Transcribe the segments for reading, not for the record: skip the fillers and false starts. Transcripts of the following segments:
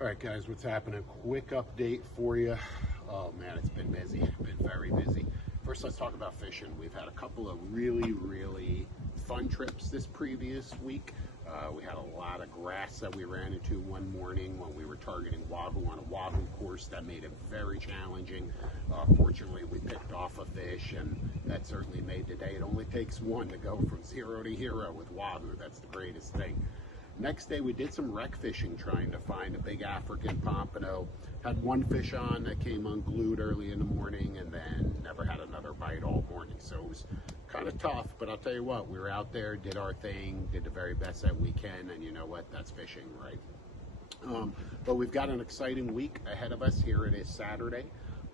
All right, guys, what's happening? Quick update for you. Oh man, it's been busy, been very busy. First, let's talk about fishing. We've had a couple of really fun trips this previous week. We had a lot of grass that we ran into one morning when we were targeting wahoo on a wahoo course. That made it very challenging. Fortunately, we picked off a fish, and that certainly made the day. It only takes one to go from 0 to hero with wahoo. That's the greatest thing. Next day, we did some wreck fishing, trying to find a big African pompano. Had one fish on that came unglued early in the morning, and then never had another bite all morning. So it was kind of tough, but I'll tell you what, we were out there, did our thing, did the very best that we can, and you know what, that's fishing, right? But we've got an exciting week ahead of us. Here it is Saturday.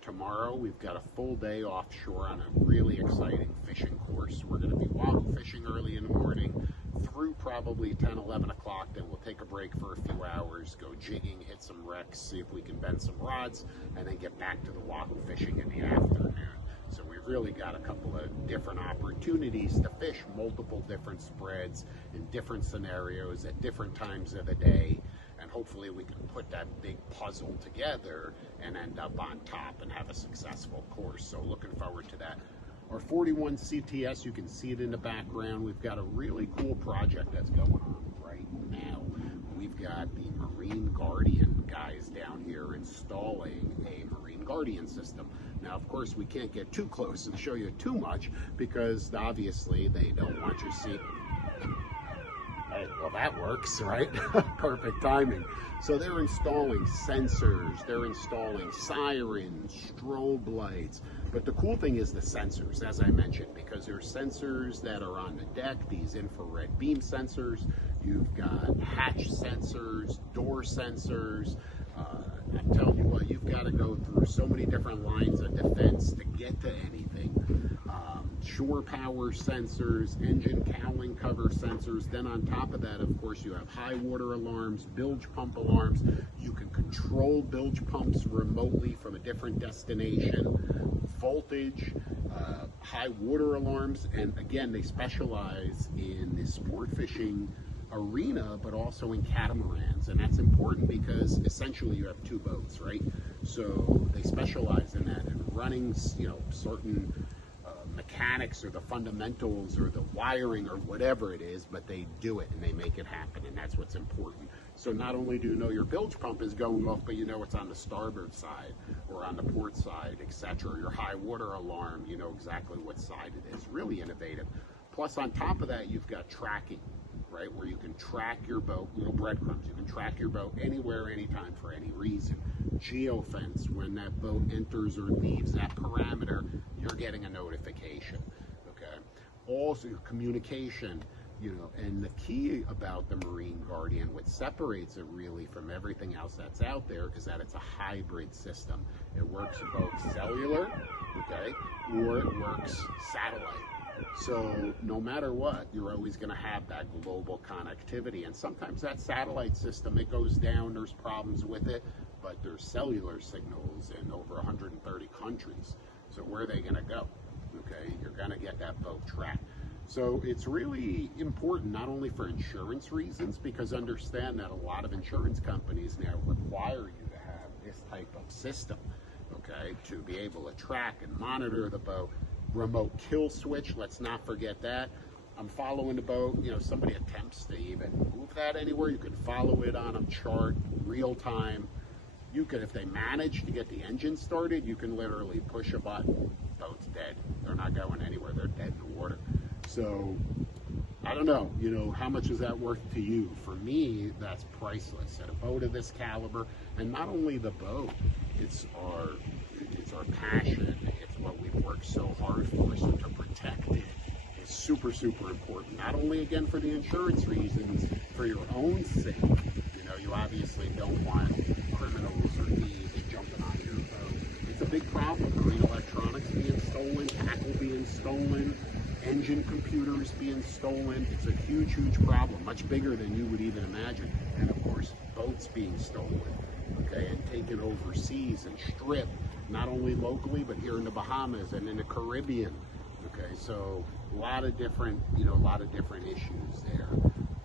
Tomorrow, we've got a full day offshore on a really exciting fishing course. We're going to be wahoo fishing early in the morning through probably 10, 11 o'clock. Then we'll take a break for a few hours, go jigging, hit some wrecks, see if we can bend some rods, and then get back to the wahoo fishing in the afternoon. So we've really got a couple of different opportunities to fish multiple different spreads in different scenarios at different times of the day. And hopefully we can put that big puzzle together and end up on top and have a successful course. So looking forward to that. Our 41 CTS, you can see it in the background. We've got a really cool project that's going on right now. We've got the Marine Guardian guys down here installing a Marine Guardian system. Now, of course, we can't get too close and show you too much because obviously they don't want you to see. Well, that works, right? Perfect timing. So they're installing sensors, they're installing sirens, strobe lights. But the cool thing is the sensors, as I mentioned, because there's sensors that are on the deck, these infrared beam sensors. You've got hatch sensors, door sensors. I'm telling you what, you've got to go through so many different lines of defense to get to anything. Shore power sensors, engine cowling cover sensors. Then on top of that, of course, you have high water alarms, bilge pump alarms. You can control bilge pumps remotely from a different destination, voltage, high water alarms. And again, they specialize in the sport fishing arena, but also in catamarans. And that's important because essentially you have two boats, right? So they specialize in that and running, certain mechanics or the fundamentals or the wiring or whatever it is, but they do it and they make it happen, and that's what's important. So not only do you know your bilge pump is going off, but you know it's on the starboard side or on the port side, etc. Your high water alarm, you know exactly what side it is. Really innovative. Plus on top of that, you've got tracking, right, where you can track your boat, little breadcrumbs. You can track your boat anywhere, anytime, for any reason. Geofence, when that boat enters or leaves that parameter, you're getting a notification, okay? Also, communication, and the key about the Marine Guardian, what separates it really from everything else that's out there, is that it's a hybrid system. It works both cellular, okay, or it works satellite. So no matter what, you're always going to have that global connectivity. And sometimes that satellite system, it goes down, there's problems with it, but there's cellular signals in over 130 countries. So where are they going to go? Okay, you're going to get that boat tracked. So it's really important, not only for insurance reasons, because understand that a lot of insurance companies now require you to have this type of system, okay, to be able to track and monitor the boat. Remote kill switch, let's not forget that. I'm following the boat, somebody attempts to even move that anywhere, you can follow it on a chart, real time. You can, if they manage to get the engine started, you can literally push a button, boat's dead. They're not going anywhere, they're dead in the water. So, I don't know, how much is that worth to you? For me, that's priceless. At a boat of this caliber, and not only the boat, it's our passion, it's what we've worked so hard for, so to protect it is super important. Not only, again, for the insurance reasons, for your own sake. You obviously don't want criminals or thieves jumping on your boat. It's a big problem. Marine electronics being stolen, tackle being stolen, engine computers being stolen. It's a huge problem, much bigger than you would even imagine. And of course, boats being stolen, okay, and taken overseas and stripped, not only locally, but here in the Bahamas and in the Caribbean. Okay, so a lot of different issues there.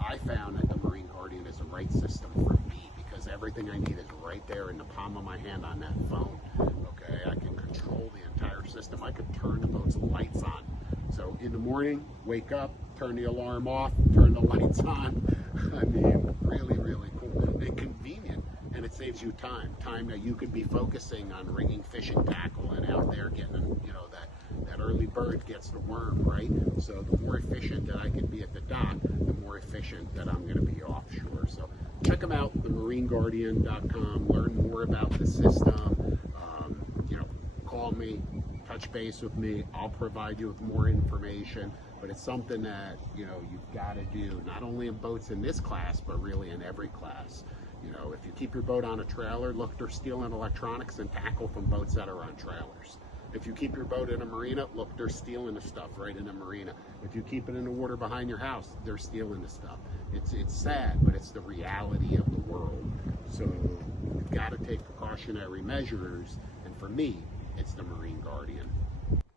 I found that the Marine Guardian is the right system for me because everything I need is right there in the palm of my hand on that phone. Okay, I can control the entire system. I can turn the boat's lights on. So in the morning, wake up, turn the alarm off, turn the lights on. I mean, really, really cool and convenient. And it saves you time that you could be focusing on rigging fishing tackle and out there getting, you know, that early bird gets the worm, right? So the more efficient that I can be at the dock, the more efficient that I'm going to be offshore. So check them out, themarineguardian.com. Learn more about the system. You know, call me, touch base with me. I'll provide you with more information. But it's something that, you know, you've got to do, not only in boats in this class, but really in every class. You know, if you keep your boat on a trailer, look, they're stealing electronics and tackle from boats that are on trailers. If you keep your boat in a marina, look, they're stealing the stuff right in the marina. If you keep it in the water behind your house, they're stealing the stuff. It's sad, but it's the reality of the world. So you've got to take precautionary measures, and for me, it's the Marine Guardian.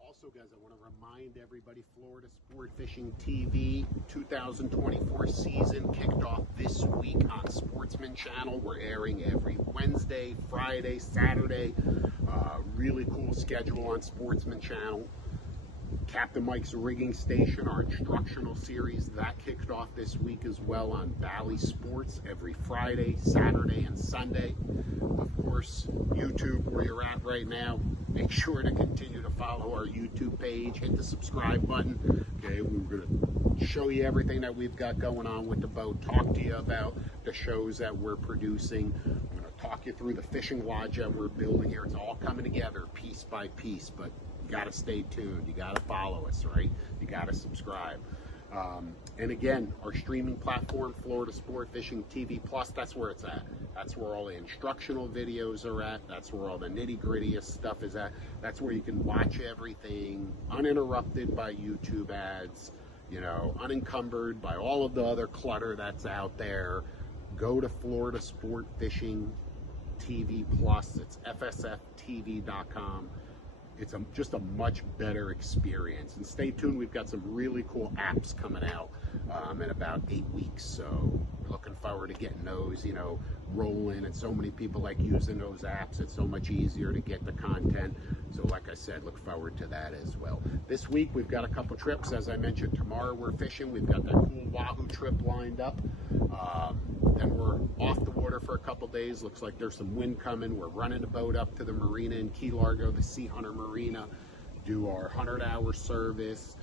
Also, guys, I want to remind everybody, Florida Sport Fishing TV 2024 season kicked off this week on Sportsman Channel. We're airing every Wednesday, Friday, Saturday. Really cool schedule on Sportsman Channel. Captain Mike's Rigging Station, our instructional series, that kicked off this week as well on Valley Sports every Friday, Saturday, and Sunday. Of course, YouTube, where you're at right now. Make sure to continue to follow our YouTube page. Hit the subscribe button. Okay, we're going to show you everything that we've got going on with the boat. Talk to you about the shows that we're producing. I'm going to talk you through the fishing lodge that we're building here. It's all coming together piece by piece, but you got to stay tuned. You got to follow us, right? You got to subscribe. And again, our streaming platform, Florida Sport Fishing TV Plus, that's where it's at. That's where all the instructional videos are at. That's where all the nitty-grittiest stuff is at. That's where you can watch everything uninterrupted by YouTube ads, you know, unencumbered by all of the other clutter that's out there. Go to Florida Sport Fishing TV Plus. It's FSFTV.com. It's just a much better experience. And stay tuned, we've got some really cool apps coming out in about 8 weeks. So we're looking forward to getting those, you know, rolling. And so many people like using those apps. It's so much easier to get the content. So like I said, look forward to that as well. This week we've got a couple trips. As I mentioned, tomorrow we're fishing. We've got that cool wahoo trip lined up. Then we're off the water for a couple days. Looks like there's some wind coming. We're running the boat up to the marina in Key Largo, the Sea Hunter Marina, do our 100-hour service,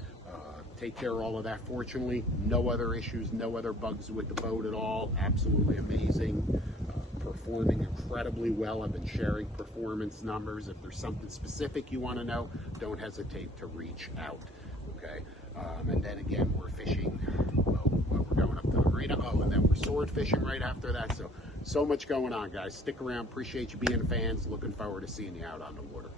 take care of all of that. Fortunately, no other issues, no other bugs with the boat at all. Absolutely amazing. Performing incredibly well. I've been sharing performance numbers. If there's something specific you want to know, don't hesitate to reach out. Okay, and then again, we're fishing. We're going up to the marina. Oh, and then we're sword fishing right after that. So much going on, guys. Stick around. Appreciate you being fans. Looking forward to seeing you out on the water.